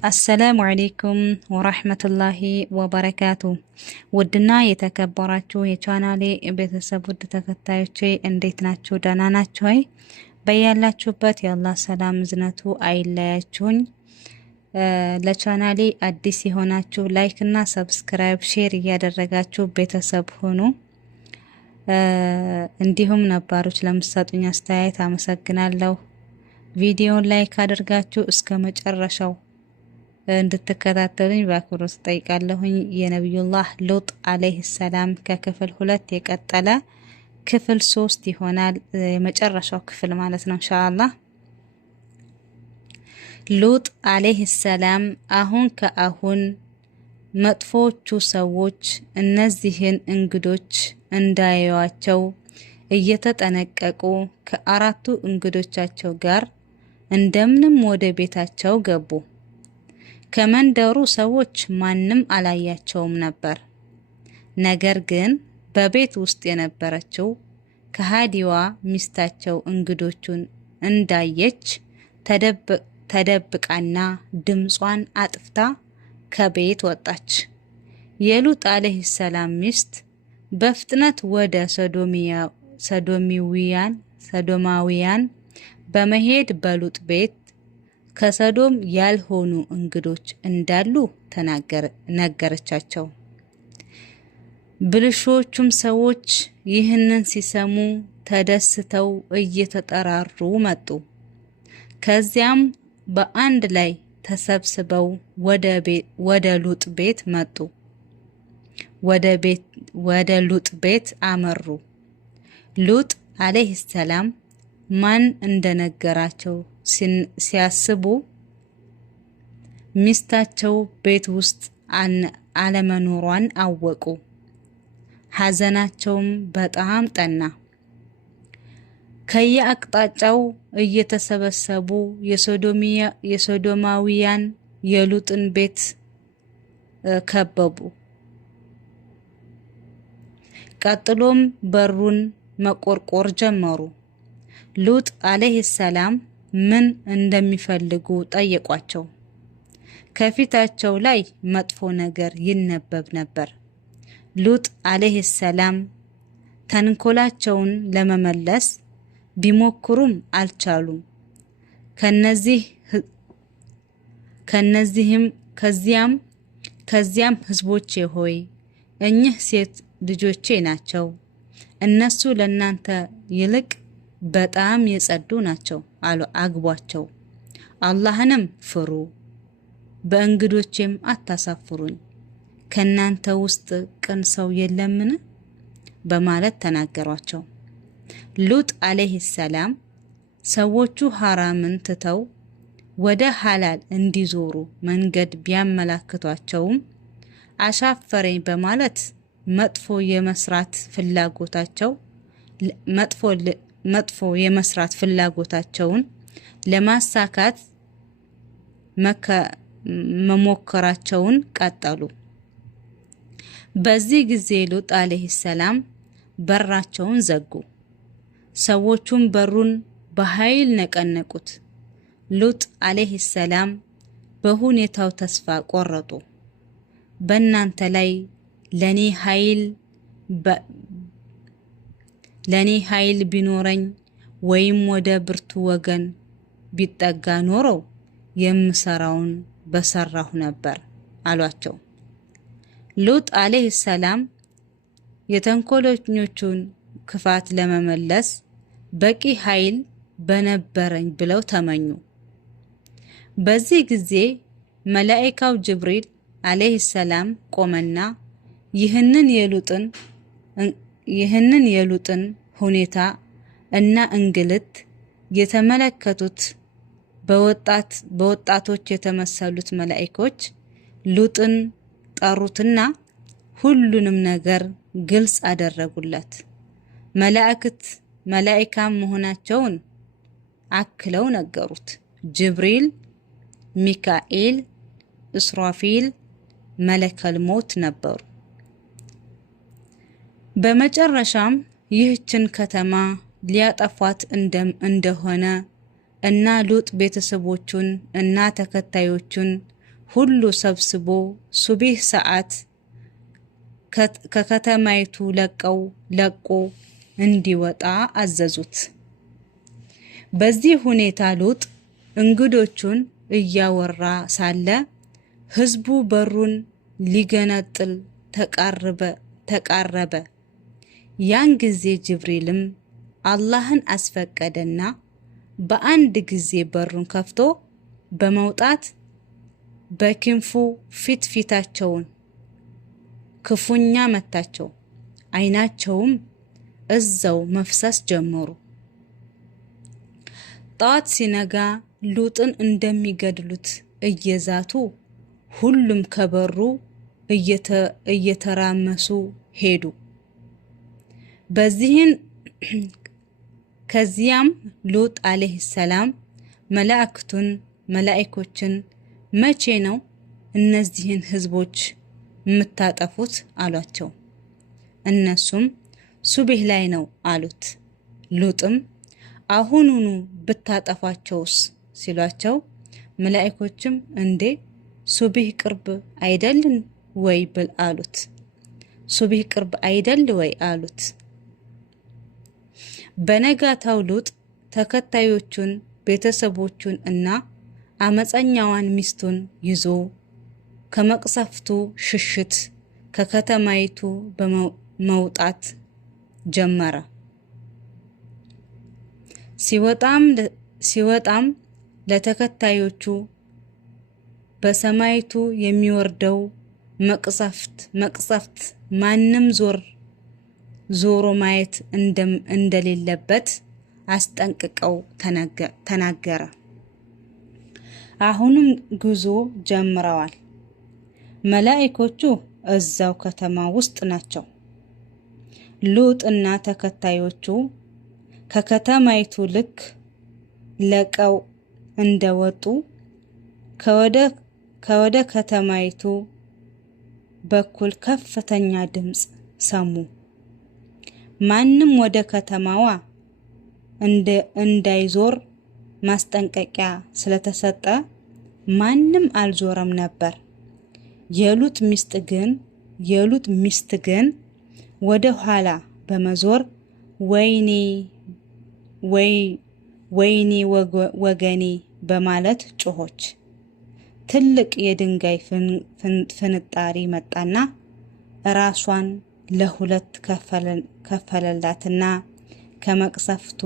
አሰላሙ አለይኩም ወራህመቱላሂ ወበረካቱ። ውድና የተከበራችሁ የቻናሌ ቤተሰብ ውድ ተከታዮቼ እንዴት ናችሁ? ደህና ናችሁ ወይ? በያላችሁበት የአላህ ሰላም እዝነቱ አይለያችሁኝ። ለቻናሌ አዲስ የሆናችሁ ላይክ እና ሰብስክራይብ ሼር እያደረጋችሁ ቤተሰብ ሁኑ። እንዲሁም ነባሮች ለምትሰጡኝ አስተያየት አመሰግናለሁ። ቪዲዮን ላይክ አድርጋችሁ እስከ መጨረሻው እንድትከታተሉኝ በአክብሮት ጠይቃለሁኝ። የነብዩላህ ሉጥ አለይሂ ሰላም ከክፍል 2 የቀጠለ ክፍል 3 ይሆናል። የመጨረሻው ክፍል ማለት ነው ኢንሻአላህ። ሉጥ አለይሂ ሰላም አሁን ከአሁን መጥፎቹ ሰዎች እነዚህን እንግዶች እንዳያዩዋቸው እየተጠነቀቁ ከአራቱ እንግዶቻቸው ጋር እንደምንም ወደ ቤታቸው ገቡ። ከመንደሩ ሰዎች ማንም አላያቸውም ነበር። ነገር ግን በቤት ውስጥ የነበረችው ከሃዲዋ ሚስታቸው እንግዶቹን እንዳየች ተደብቃና ድምጿን አጥፍታ ከቤት ወጣች። የሉጥ አለይሂ ሰላም ሚስት በፍጥነት ወደ ሰዶማውያን በመሄድ በሉጥ ቤት ከሰዶም ያልሆኑ እንግዶች እንዳሉ ነገረቻቸው። ብልሾቹም ሰዎች ይህንን ሲሰሙ ተደስተው እየተጠራሩ መጡ። ከዚያም በአንድ ላይ ተሰብስበው ወደ ሉጥ ቤት መጡ። ወደ ሉጥ ቤት አመሩ። ሉጥ አለይሂ ሰላም ማን እንደነገራቸው ሲያስቡ ሚስታቸው ቤት ውስጥ አለመኖሯን አወቁ። ሐዘናቸውም በጣም ጠና። ከየአቅጣጫው እየተሰበሰቡ የሶዶማውያን የሉጥን ቤት ከበቡ። ቀጥሎም በሩን መቆርቆር ጀመሩ። ሉጥ አለይሂ ሰላም ምን እንደሚፈልጉ ጠየቋቸው። ከፊታቸው ላይ መጥፎ ነገር ይነበብ ነበር። ሉጥ አለይሂ ሰላም ተንኮላቸውን ለመመለስ ቢሞክሩም አልቻሉም። ከዚያም ህዝቦቼ ሆይ እኚህ ሴት ልጆቼ ናቸው። እነሱ ለናንተ ይልቅ በጣም የጸዱ ናቸው አሉ። አግቧቸው፣ አላህንም ፍሩ፣ በእንግዶቼም አታሳፍሩኝ። ከናንተ ውስጥ ቅን ሰው የለምን? በማለት ተናገሯቸው። ሉጥ አለይሂ ሰላም ሰዎቹ ሐራምን ትተው ወደ ሐላል እንዲዞሩ መንገድ ቢያመላክቷቸውም አሻፈረኝ በማለት መጥፎ የመስራት ፍላጎታቸውን ለማሳካት መሞከራቸውን ቀጠሉ። በዚህ ጊዜ ሉጥ አለይሂ ሰላም በራቸውን ዘጉ። ሰዎቹም በሩን በኃይል ነቀነቁት። ሉጥ አለይሂ ሰላም በሁኔታው ተስፋ ቆረጡ። በእናንተ ላይ ለኔ ኃይል ቢኖረኝ ወይም ወደ ብርቱ ወገን ቢጠጋ ኖሮ የምሰራውን በሰራሁ ነበር አሏቸው። ሉጥ አለይሂ ሰላም የተንኮለኞቹን ክፋት ለመመለስ በቂ ኃይል በነበረኝ ብለው ተመኙ። በዚህ ጊዜ መላእክታው ጅብሪል አለይሂ ሰላም ቆመና ይህንን የሉጥን ሁኔታ እና እንግልት የተመለከቱት በወጣቶች የተመሰሉት መላእክቶች ሉጥን ጠሩትና ሁሉንም ነገር ግልጽ አደረጉለት። መላእክታም መሆናቸውን አክለው ነገሩት። ጅብሪል፣ ሚካኤል፣ እስራፊል መለከል ሞት ነበሩ። በመጨረሻም ይህችን ከተማ ሊያጠፏት እንደሆነ እና ሉጥ ቤተሰቦቹን እና ተከታዮቹን ሁሉ ሰብስቦ ሱቢህ ሰዓት ከከተማይቱ ለቆ እንዲወጣ አዘዙት። በዚህ ሁኔታ ሉጥ እንግዶቹን እያወራ ሳለ ህዝቡ በሩን ሊገነጥል ተቃረበ። ያን ጊዜ ጅብሪልም አላህን አስፈቀደና በአንድ ጊዜ በሩን ከፍቶ በመውጣት በክንፉ ፊታቸውን ክፉኛ መታቸው። አይናቸውም እዛው መፍሰስ ጀመሩ። ጠዋት ሲነጋ ሉጥን እንደሚገድሉት እየዛቱ ሁሉም ከበሩ እየተራመሱ ሄዱ። ከዚያም ሉጥ አለይሂ ሰላም መላእክቶችን መቼ ነው እነዚህን ህዝቦች የምታጠፉት አሏቸው። እነሱም ሱቢህ ላይ ነው አሉት። ሉጥም አሁኑኑ ብታጠፋቸውስ ሲሏቸው መላእክቶችም እንዴ ሱቢህ ቅርብ አይደልን ወይ አሉት። ሱቢህ ቅርብ አይደል ወይ አሉት። በነጋታው ሉጥ ተከታዮቹን ቤተሰቦቹን እና አመፀኛዋን ሚስቱን ይዞ ከመቅሰፍቱ ሽሽት ከከተማይቱ በመውጣት ጀመረ። ሲወጣም ለተከታዮቹ በሰማይቱ የሚወርደው መቅሰፍት ማንም ዞሮ ማየት እንደሌለበት አስጠንቅቀው ተናገረ። አሁንም ጉዞ ጀምረዋል። መላእክቶቹ እዛው ከተማ ውስጥ ናቸው። ሉጥ እና ተከታዮቹ ከከተማይቱ ልክ ለቀው እንደወጡ ከወደ ከተማይቱ በኩል ከፍተኛ ድምፅ ሰሙ። ማንም ወደ ከተማዋ እንዳይዞር ማስጠንቀቂያ ስለተሰጠ ማንም አልዞረም ነበር። የሉጥ ሚስት ግን ወደ ኋላ በመዞር ወይኔ ወገኔ በማለት ጮኸች። ትልቅ የድንጋይ ፍንጣሪ መጣና ራሷን ለሁለት ከፈለላትና ከመቅሰፍቱ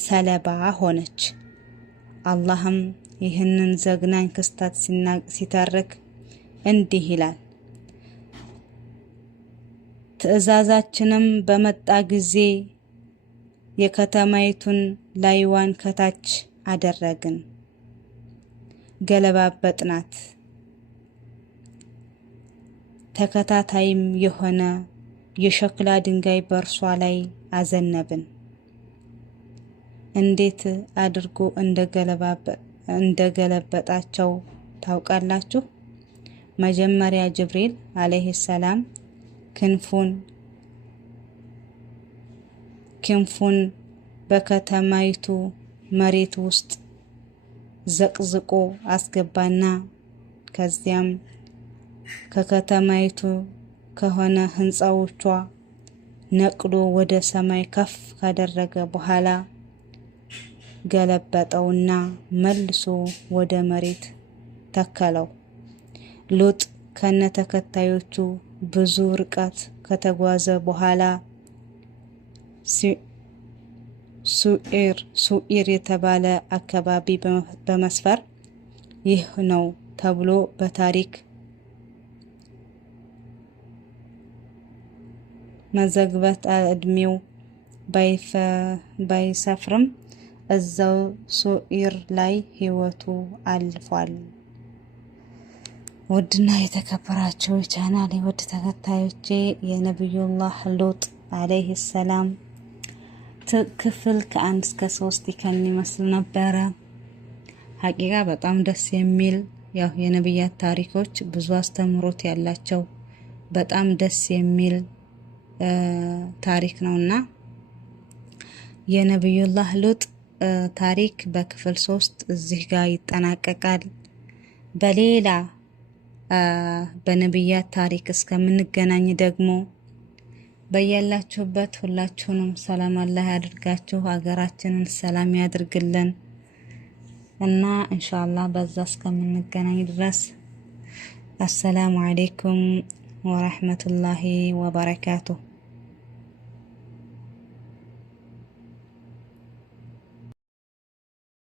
ሰለባ ሆነች። አላህም ይህንን ዘግናኝ ክስተት ሲተርክ እንዲህ ይላል። ትዕዛዛችንም በመጣ ጊዜ የከተማይቱን ላይዋን ከታች አደረግን፣ ገለባበጥናት። ተከታታይም የሆነ የሸክላ ድንጋይ በእርሷ ላይ አዘነብን። እንዴት አድርጎ እንደገለበጣቸው ታውቃላችሁ? መጀመሪያ ጅብሪል አለይሂ ሰላም ክንፉን በከተማይቱ መሬት ውስጥ ዘቅዝቆ አስገባና ከዚያም ከከተማይቱ ከሆነ ህንፃዎቿ ነቅሎ ወደ ሰማይ ከፍ ካደረገ በኋላ ገለበጠውና መልሶ ወደ መሬት ተከለው። ሉጥ ከነተከታዮቹ ብዙ ርቀት ከተጓዘ በኋላ ሱኢር የተባለ አካባቢ በመስፈር ይህ ነው ተብሎ በታሪክ መዘግበት እድሜው ባይሰፍርም እዛው ሱኢር ላይ ህይወቱ አልፏል። ውድና የተከበራችሁ ቻናሌ ውድ ተከታዮቼ የነብዩላህ ሉጥ አለይሂ ሰላም ክፍል ከ1 እስከ 3 ይከን ይመስል ነበረ። ሀቂቃ በጣም ደስ የሚል ያው የነብያት ታሪኮች ብዙ አስተምሮት ያላቸው በጣም ደስ የሚል ታሪክ ነውና የነብዩላህ ሉጥ ታሪክ በክፍል 3 እዚህ ጋር ይጠናቀቃል። በሌላ በነብያት ታሪክ እስከምንገናኝ ደግሞ በያላችሁበት ሁላችሁንም ሰላም አላህ ያድርጋችሁ፣ ሀገራችንን ሰላም ያድርግልን እና ኢንሻአላህ በዛ እስከምንገናኝ ድረስ አሰላሙ አለይኩም ወራህመቱላሂ ወበረካቱሁ።